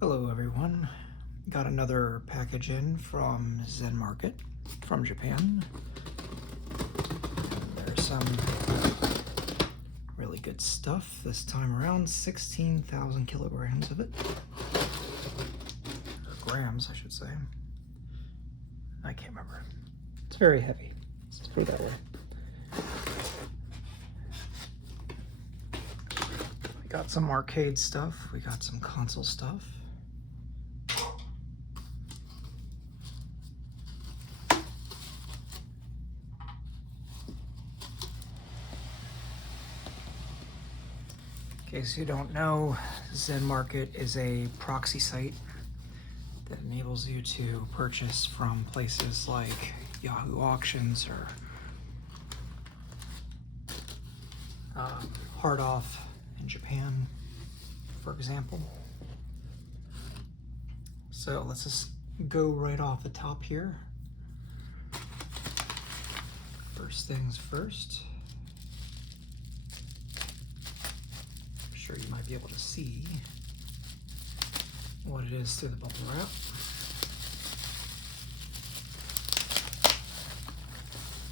Hello everyone, got another package in from Zenmarket from Japan. There's some really good stuff this time around, 16,000 kilograms of it, or grams I should say. I can't remember. It's very heavy, let's put it that way. We got some arcade stuff, we got some console stuff. In case you don't know, Zenmarket is a proxy site that enables you to purchase from places like Yahoo Auctions or Hard Off in Japan, for example. So let's just go right off the top here. First things first. Sure you might be able to see what it is through the bubble wrap.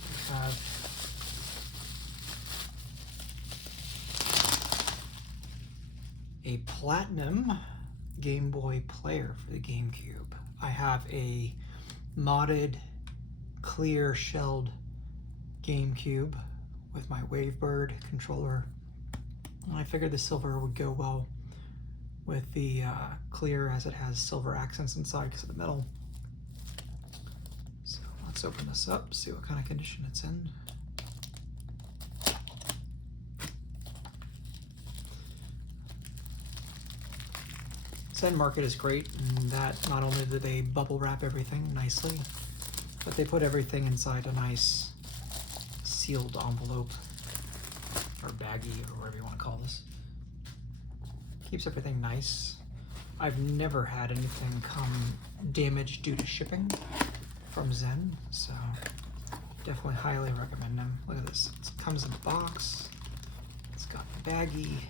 We have a platinum Game Boy player for the GameCube. I have a modded clear shelled GameCube with my Wavebird controller. I figured the silver would go well with the clear, as it has silver accents inside because of the metal. So let's open this up, see what kind of condition it's in. Zenmarket is great in that not only do they bubble wrap everything nicely, but they put everything inside a nice sealed envelope, or baggie, or whatever you want to call this. Keeps everything nice. I've never had anything come damaged due to shipping from Zen, so definitely highly recommend them. Look at this. It comes in a box. It's got the baggie.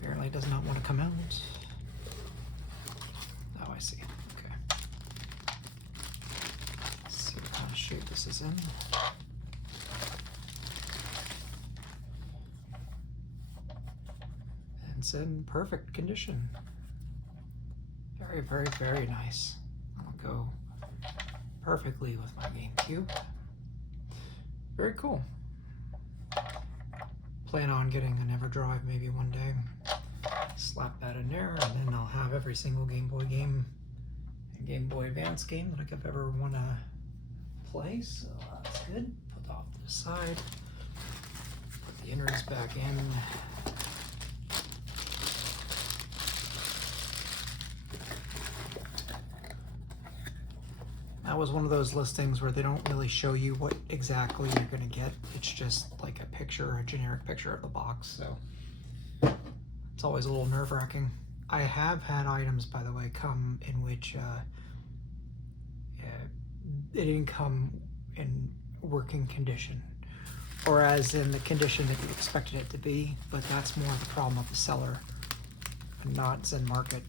Apparently it does not want to come out. Oh, I see. Shape this is in. And it's in perfect condition. Very, very, very nice. I'll go perfectly with my GameCube. Very cool. Plan on getting an EverDrive maybe one day. Slap that in there, and then I'll have every single Game Boy game and Game Boy Advance game that I've ever want to play, so that's good. Put off to the side. Put the innards back in. That was one of those listings where they don't really show you what exactly you're going to get. It's just like a picture, a generic picture of the box, so it's always a little nerve-wracking. I have had items, by the way, come in which it didn't come in working condition, or as in the condition that you expected it to be, but that's more the problem of the seller and not Zenmarket.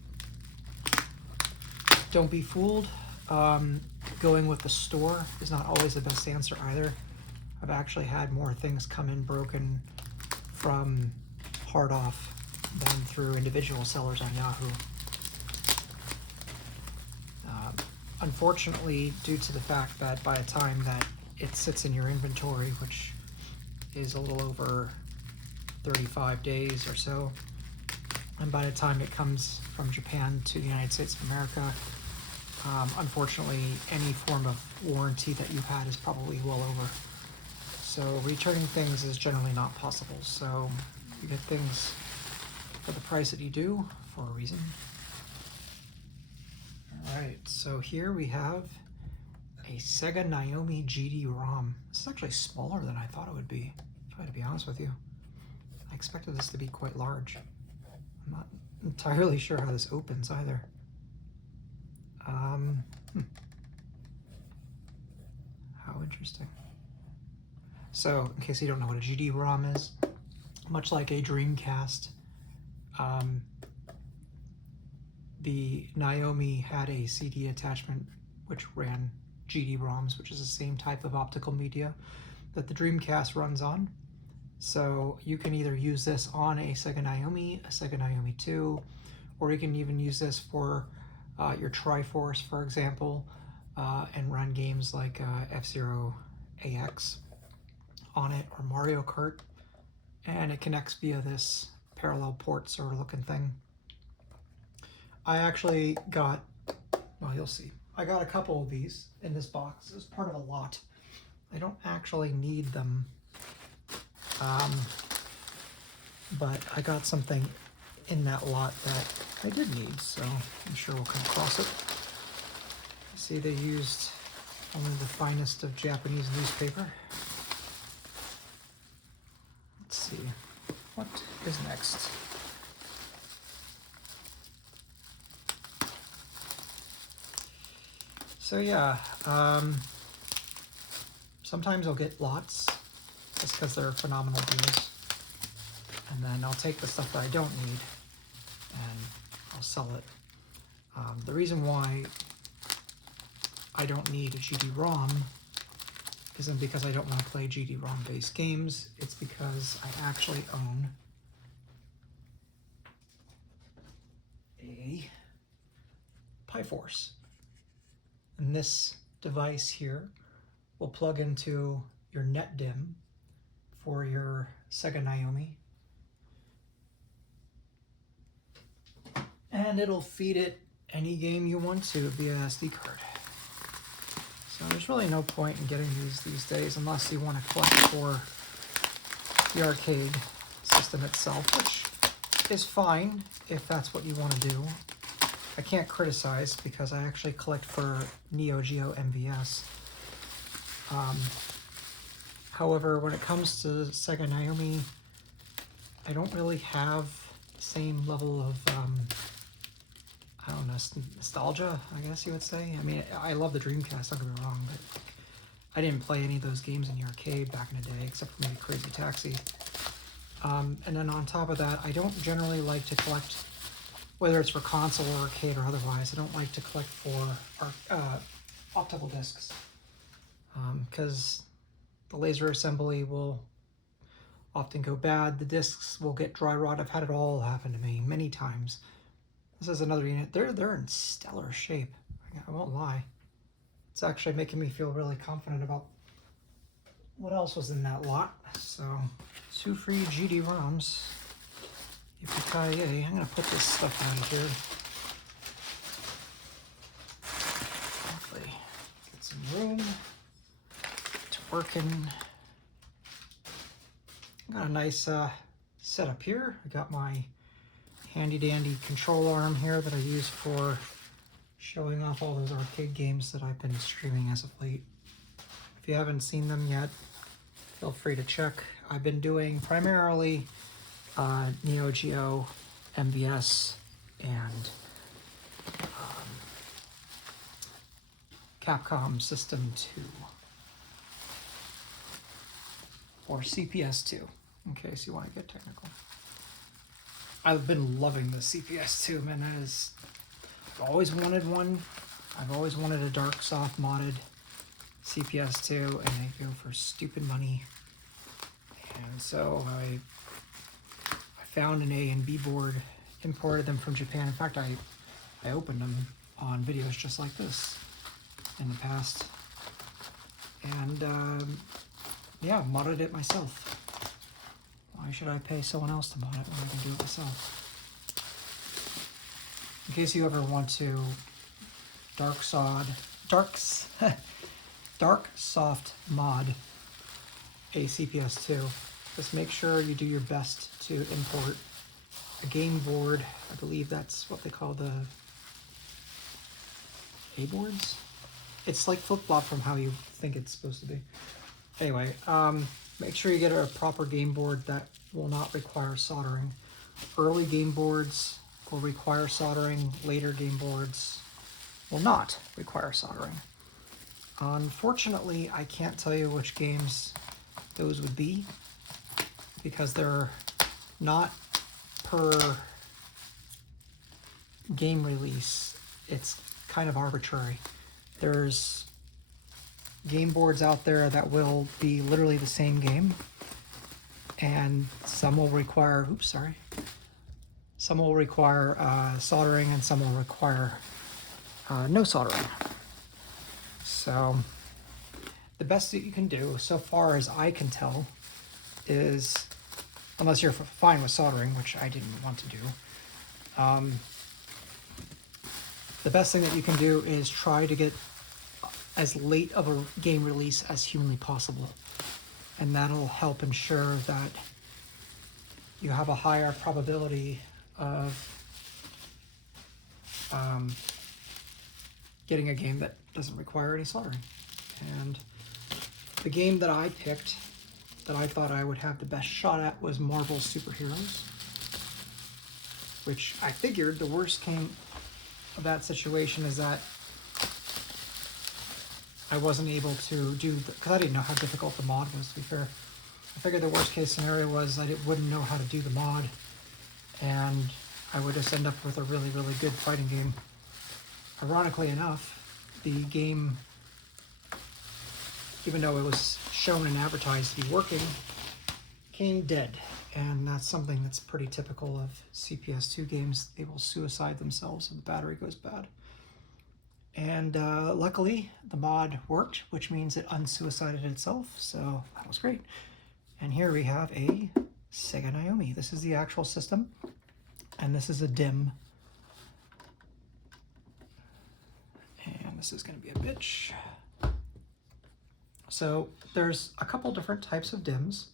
Don't be fooled. Going with the store is not always the best answer either. I've actually had more things come in broken from Hard Off than through individual sellers on Yahoo. Unfortunately, due to the fact that by the time that it sits in your inventory, which is a little over 35 days or so, and by the time it comes from Japan to the United States of America, unfortunately, any form of warranty that you've had is probably well over. So returning things is generally not possible. So you get things for the price that you do for a reason. Alright, so here we have a Sega Naomi GD-ROM. This is actually smaller than I thought it would be, if I had to be honest with you. I expected this to be quite large. I'm not entirely sure how this opens either. How interesting. So, in case you don't know what a GD-ROM is, much like a Dreamcast, the Naomi had a CD attachment which ran GD-ROMs, which is the same type of optical media that the Dreamcast runs on. So you can either use this on a Sega Naomi, a Sega Naomi 2, or you can even use this for your Triforce, for example, and run games like F-Zero AX on it, or Mario Kart, and it connects via this parallel port sort of looking thing. I actually got, well, you'll see, I got a couple of these in this box. It was part of a lot. I don't actually need them, but I got something in that lot that I did need, so I'm sure we'll come across it. You see, they used only the finest of Japanese newspaper. Let's see, what is next? So yeah, sometimes I'll get lots just because they're phenomenal deals, and then I'll take the stuff that I don't need and I'll sell it. The reason why I don't need a GD-ROM isn't because I don't want to play GD-ROM based games, it's because I actually own a Piforce. And this device here will plug into your NetDim for your Sega Naomi. And it'll feed it any game you want to via SD card. So there's really no point in getting these days unless you want to collect for the arcade system itself, which is fine if that's what you want to do. I can't criticize because I actually collect for Neo Geo MVS. However, when it comes to Sega Naomi, I don't really have the same level of, I don't know, nostalgia, I guess you would say. I mean, I love the Dreamcast, don't get me wrong, but I didn't play any of those games in the arcade back in the day, except for maybe Crazy Taxi. And then on top of that, I don't generally like to collect, whether it's for console or arcade or otherwise, I don't like to collect for optical discs, because the laser assembly will often go bad. The discs will get dry rot. I've had it all happen to me many times. This is another unit. They're in stellar shape. I won't lie. It's actually making me feel really confident about what else was in that lot. So, 2 free GD-ROMs. Yippee-ki-yay. I'm going to put this stuff out of here. Hopefully get some room. It's working. Got a nice setup here. I got my handy-dandy control arm here that I use for showing off all those arcade games that I've been streaming as of late. If you haven't seen them yet, feel free to check. I've been doing primarily Neo Geo, MVS, and Capcom System 2, or CPS 2, in case you want to get technical. I've been loving the CPS 2, man. I've always wanted one. I've always wanted a dark soft modded CPS 2, and they go for stupid money. And so I found an A and B board, imported them from Japan. In fact, I opened them on videos just like this in the past, and yeah, modded it myself. Why should I pay someone else to mod it when I can do it myself? In case you ever want to dark soft mod a CPS 2, just make sure you do your best to import a game board. I believe that's what they call the A boards. It's like flip-flop from how you think it's supposed to be. Anyway, make sure you get a proper game board that will not require soldering. Early game boards will require soldering, later game boards will not require soldering. Unfortunately, I can't tell you which games those would be, because they're not per game release. It's kind of arbitrary. There's game boards out there that will be literally the same game, and some will require, some will require soldering, and some will require no soldering. So the best that you can do, so far as I can tell, is, unless you're fine with soldering, which I didn't want to do, the best thing that you can do is try to get as late of a game release as humanly possible. And that'll help ensure that you have a higher probability of getting a game that doesn't require any soldering. And the game that I picked, that I thought I would have the best shot at, was Marvel's Superheroes, which I figured the worst came of that situation is that I wasn't able to do, because I didn't know how difficult the mod was, to be fair. I figured the worst case scenario was I wouldn't know how to do the mod, and I would just end up with a really, really good fighting game. Ironically enough, the game, even though it was shown and advertised to be working, came dead. And that's something that's pretty typical of CPS2 games. They will suicide themselves if the battery goes bad. And luckily, the mod worked, which means it unsuicided itself, so that was great. And here we have a Sega Naomi. This is the actual system, and this is a DIM. And this is going to be a bitch. So there's a couple different types of DIMMs.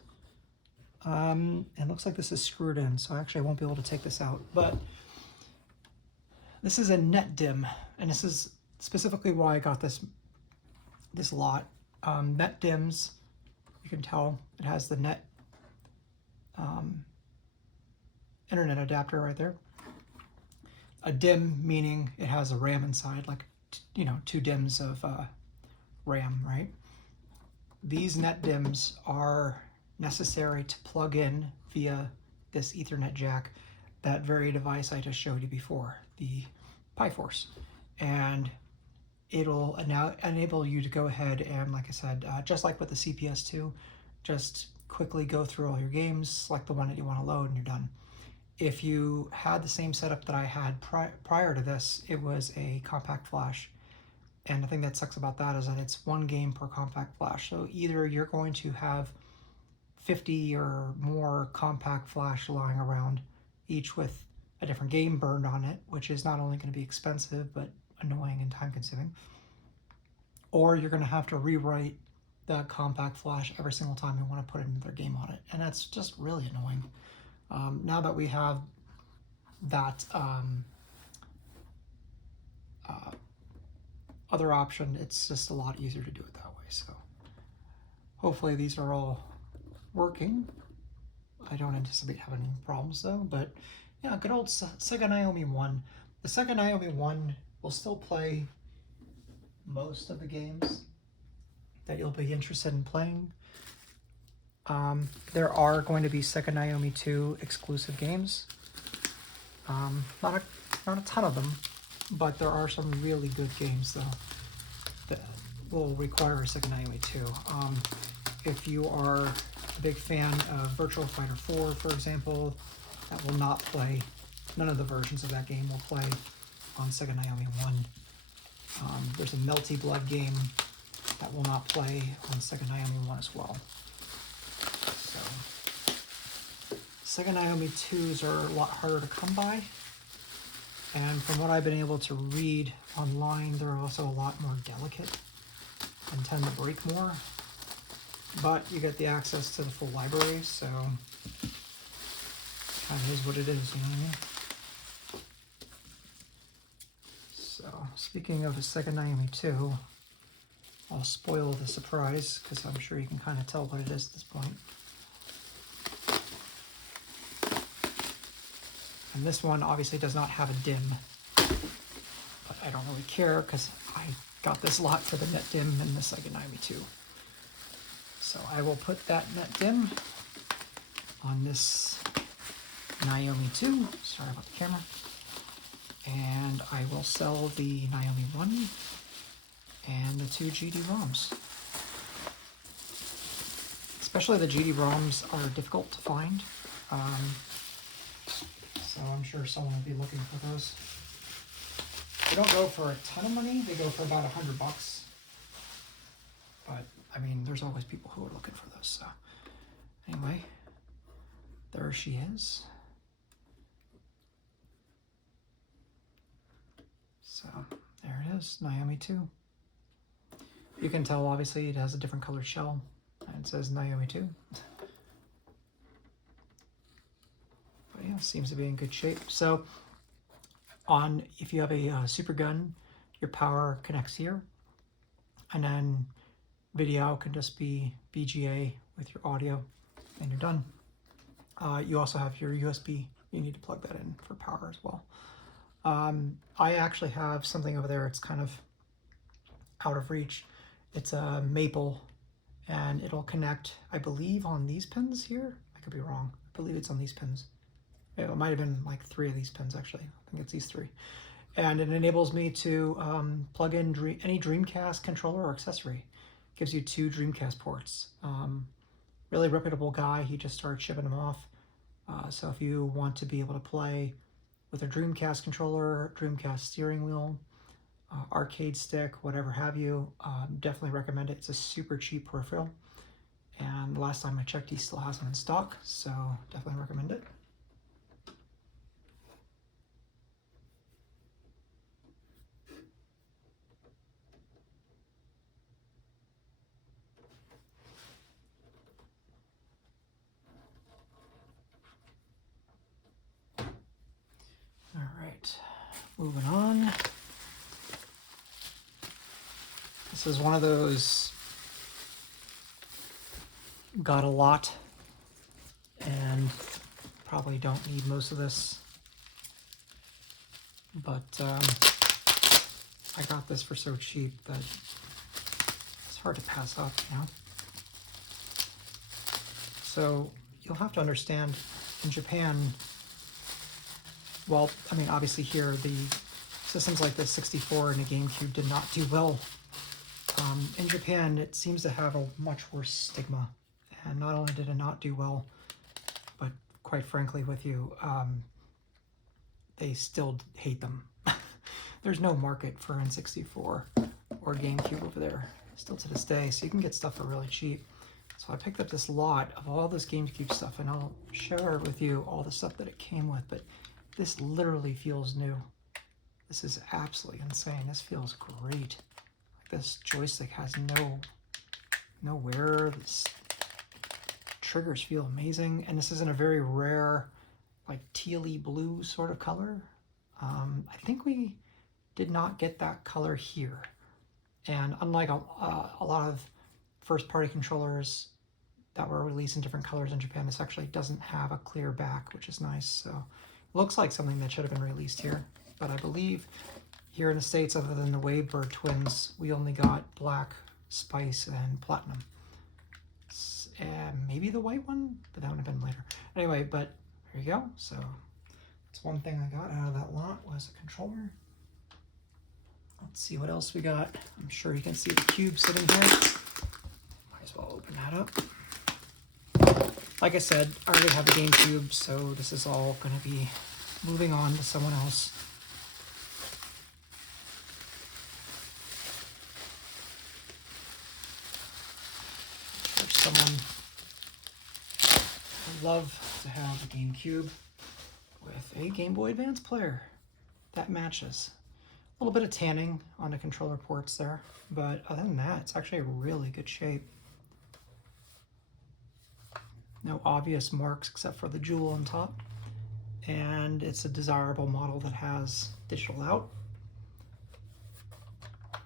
It looks like this is screwed in, so actually I won't be able to take this out. But this is a net DIM, and this is specifically why I got this lot. Net DIMMs, you can tell it has the net internet adapter right there. A DIM meaning it has a RAM inside, like 2 DIMMs of RAM, right? These net DIMMs are necessary to plug in via this Ethernet jack, that very device I just showed you before, the PiForce. And it'll now enable you to go ahead and, like I said, just like with the CPS2, just quickly go through all your games, select the one that you want to load, and you're done. If you had the same setup that I had prior to this, it was a compact flash. And the thing that sucks about that is that it's 1 game per compact flash. So either you're going to have 50 or more compact flash lying around, each with a different game burned on it, which is not only going to be expensive, but annoying and time consuming. Or you're going to have to rewrite that compact flash every single time you want to put another game on it. And that's just really annoying. Now that we have that other option, it's just a lot easier to do it that way. So hopefully these are all working. I don't anticipate having any problems though, but yeah, good old Sega Naomi 1. The Sega Naomi 1 will still play most of the games that you'll be interested in playing. There are going to be Sega Naomi 2 exclusive games. Not a ton of them, but there are some really good games though that will require a Sega Naomi 2. If you are a big fan of Virtua Fighter 4, for example, that will not play, none of the versions of that game will play on Sega Naomi 1. There's a Melty Blood game that will not play on Sega Naomi 1 as well. So, Sega Naomi 2s are a lot harder to come by, and from what I've been able to read online, they're also a lot more delicate and tend to break more. But you get the access to the full library, so kind of is what it is, you know what I mean? So, speaking of a Sega Naomi 2, I'll spoil the surprise, because I'm sure you can kind of tell what it is at this point. And this one obviously does not have a DIM, but I don't really care, because I got this lot for the net DIM and the Sega Naomi 2. So I will put that net dim on this Naomi 2. Sorry about the camera. And I will sell the Naomi 1 and the 2 GD-ROMs. Especially the GD-ROMs are difficult to find. So I'm sure someone will be looking for those. They don't go for a ton of money. They go for about $100. But, I mean, there's always people who are looking for those. So, anyway, there she is. So, there it is, Naomi 2. You can tell, obviously, it has a different colored shell. And it says Naomi 2. But yeah, seems to be in good shape. So, if you have a super gun, your power connects here. And then video can just be VGA with your audio, and you're done. You also have your USB. You need to plug that in for power as well. I actually have something over there. It's kind of out of reach. It's a maple, and it'll connect, I believe, on these pins here. I could be wrong. I believe it's on these pins. It might have been like 3 of these pins, actually. I think it's these 3. And it enables me to plug in any Dreamcast controller or accessory. Gives you 2 Dreamcast ports. Really reputable guy. He just started shipping them off. So if you want to be able to play with a Dreamcast controller, Dreamcast steering wheel, arcade stick, whatever have you, definitely recommend it. It's a super cheap peripheral. And the last time I checked, he still has them in stock. So definitely recommend it. All right, moving on. This is one of those got a lot and probably don't need most of this, but I got this for so cheap that it's hard to pass up, you know? So you'll have to understand, in Japan, well, I mean, obviously here, the systems like the 64 and the GameCube did not do well. In Japan, it seems to have a much worse stigma. And not only did it not do well, but quite frankly with you, they still hate them. There's no market for N64 or GameCube over there, still to this day. So you can get stuff for really cheap. So I picked up this lot of all this GameCube stuff, and I'll share with you all the stuff that it came with, but this literally feels new. This is absolutely insane. This feels great. This joystick has no wear. This triggers feel amazing, and this is in a very rare, like tealy blue sort of color. I think we did not get that color here, and unlike a lot of first-party controllers that were released in different colors in Japan, this actually doesn't have a clear back, which is nice. So it looks like something that should have been released here, but I believe here in the States, other than the Wavebird twins, we only got black, spice, and platinum. And maybe the white one, but that would have been later. Anyway, but there you go. So that's one thing I got out of that lot was a controller. Let's see what else we got. I'm sure you can see the cube sitting here. Might as well open that up. Like I said, I already have the GameCube, so this is all going to be moving on to someone else. Someone would love to have a GameCube with a Game Boy Advance player that matches. A little bit of tanning on the controller ports there, but other than that, it's actually a really good shape. No obvious marks except for the jewel on top, and it's a desirable model that has digital out.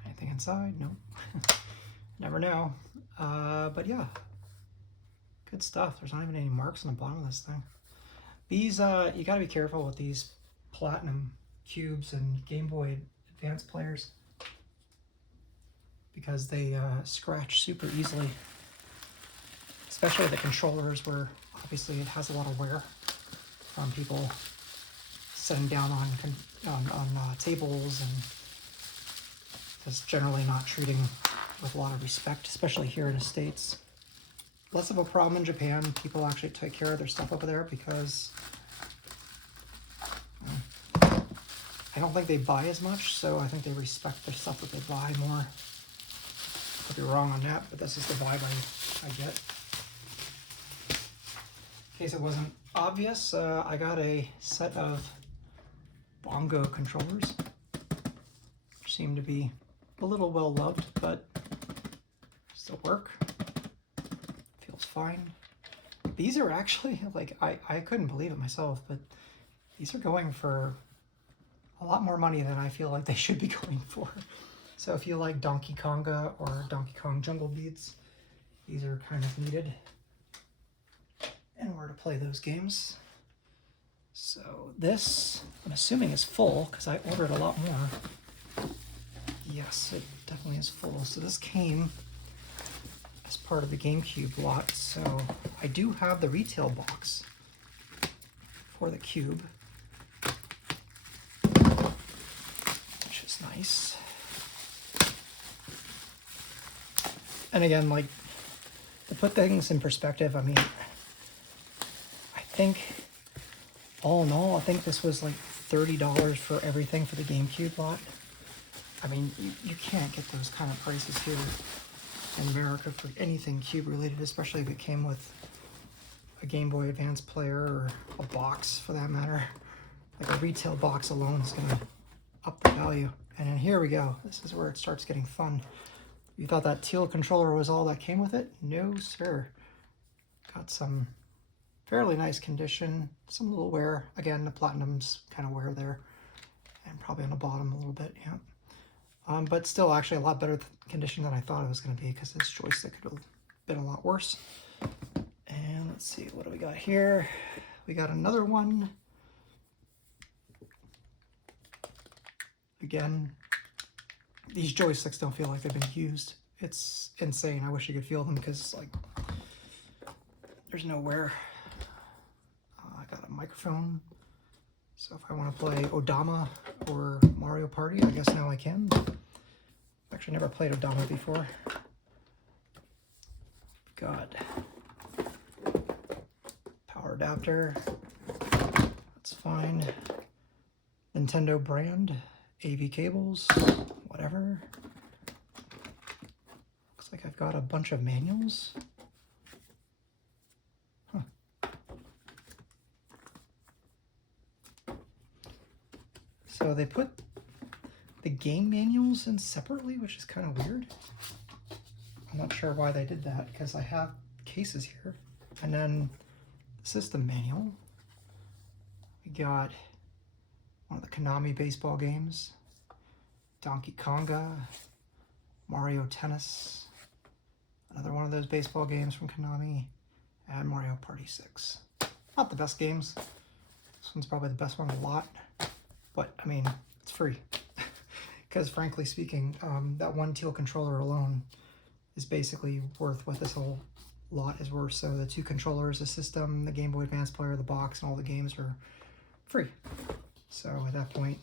Anything inside? No. Never know. But yeah, good stuff. There's not even any marks on the bottom of this thing. These, you gotta be careful with these Platinum cubes and Game Boy Advance players because they scratch super easily. especially the controllers, where obviously it has a lot of wear from people setting down on tables and just generally not treating with a lot of respect, especially here in the States. Less of a problem in Japan. People actually take care of their stuff over there because I don't think they buy as much, so I think they respect the stuff that they buy more. Could be wrong on that, but this is the vibe I get. In case it wasn't obvious, I got a set of bongo controllers, which seem to be a little well loved, but still work. Feels fine. These are actually, like, I couldn't believe it myself, but these are going for a lot more money than I feel like they should be going for. So if you like Donkey Konga or Donkey Kong Jungle Beats, these are kind of needed in order to play those games. So this, I'm assuming, is full because I ordered a lot more. Yes, it definitely is full. So this came as part of the GameCube lot. So I do have the retail box for the Cube, which is nice. And again, like, to put things in perspective, I mean, I think, all in all, I think this was like $30 for everything for the GameCube lot. I mean, you can't get those kind of prices here in America for anything Cube related, especially if it came with a Game Boy Advance player or a box for that matter. Like a retail box alone is going to up the value. And then here we go. This is where it starts getting fun. You thought that teal controller was all that came with it? No, sir. Got some fairly nice condition, some little wear. Again, the platinum's kind of wear there, and probably on the bottom a little bit, yeah. But still actually a lot better condition than I thought it was going to be, because this joystick could have been a lot worse. And let's see, what do we got here? We got another one. Again, these joysticks don't feel like they've been used. It's insane. I wish you could feel them because, like, there's no wear. I got a microphone, so if I want to play Odama or Mario Party, I guess now I can. I've actually never played Odama before. Got power adapter. That's fine. Nintendo brand, AV cables, whatever. Looks like I've got a bunch of manuals. Huh. So they put the game manuals in separately, which is kind of weird. I'm not sure why they did that, because I have cases here. And then the system manual. We got one of the Konami baseball games, Donkey Konga, Mario Tennis, another one of those baseball games from Konami, and Mario Party 6. Not the best games. This one's probably the best one of the lot, but I mean, it's free. Because frankly speaking, that one teal controller alone is basically worth what this whole lot is worth. So the two controllers, the system, the Game Boy Advance player, the box, and all the games were free. So at that point,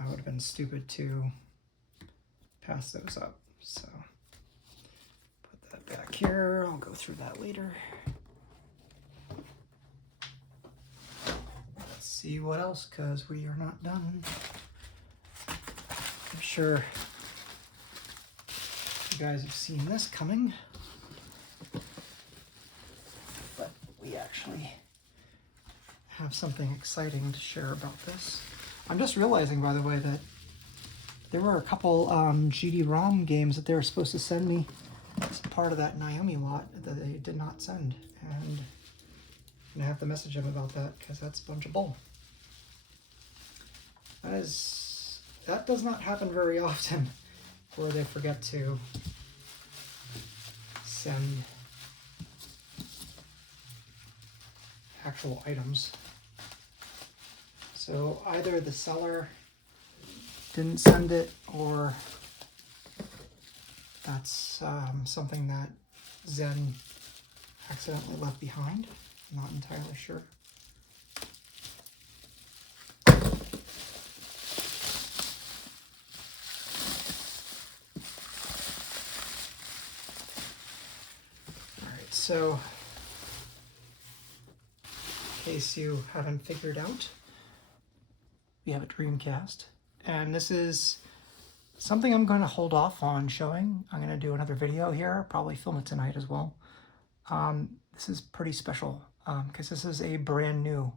I would have been stupid to pass those up. So put that back here. I'll go through that later. Let's see what else, because we are not done. I'm sure you guys have seen this coming, but we actually have something exciting to share about this. I'm just realizing, by the way, that there were a couple GD-ROM games that they were supposed to send me as part of that Naomi lot that they did not send, and I have to message them about that because that's a bunch of bull. That does not happen very often, where they forget to send actual items. So either the seller didn't send it, or that's something that Zen accidentally left behind. I'm not entirely sure. Alright, so in case you haven't figured out, we have a Dreamcast, and this is something I'm going to hold off on showing. I'm going to do another video here, probably film it tonight as well. This is pretty special because this is a brand new,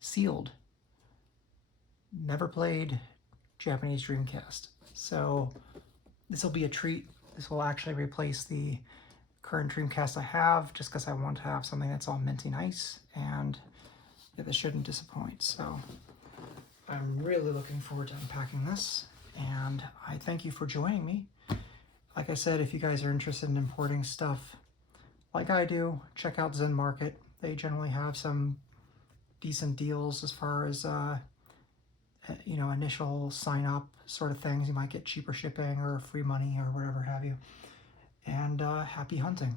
sealed, never played Japanese Dreamcast. So this will be a treat. This will actually replace the current Dreamcast I have, just because I want to have something that's all minty nice, and yeah, this shouldn't disappoint. So I'm really looking forward to unpacking this, and I thank you for joining me. Like I said, if you guys are interested in importing stuff like I do, check out Zenmarket. They generally have some decent deals as far as you know, initial sign up sort of things. You might get cheaper shipping or free money or whatever have you. And happy hunting.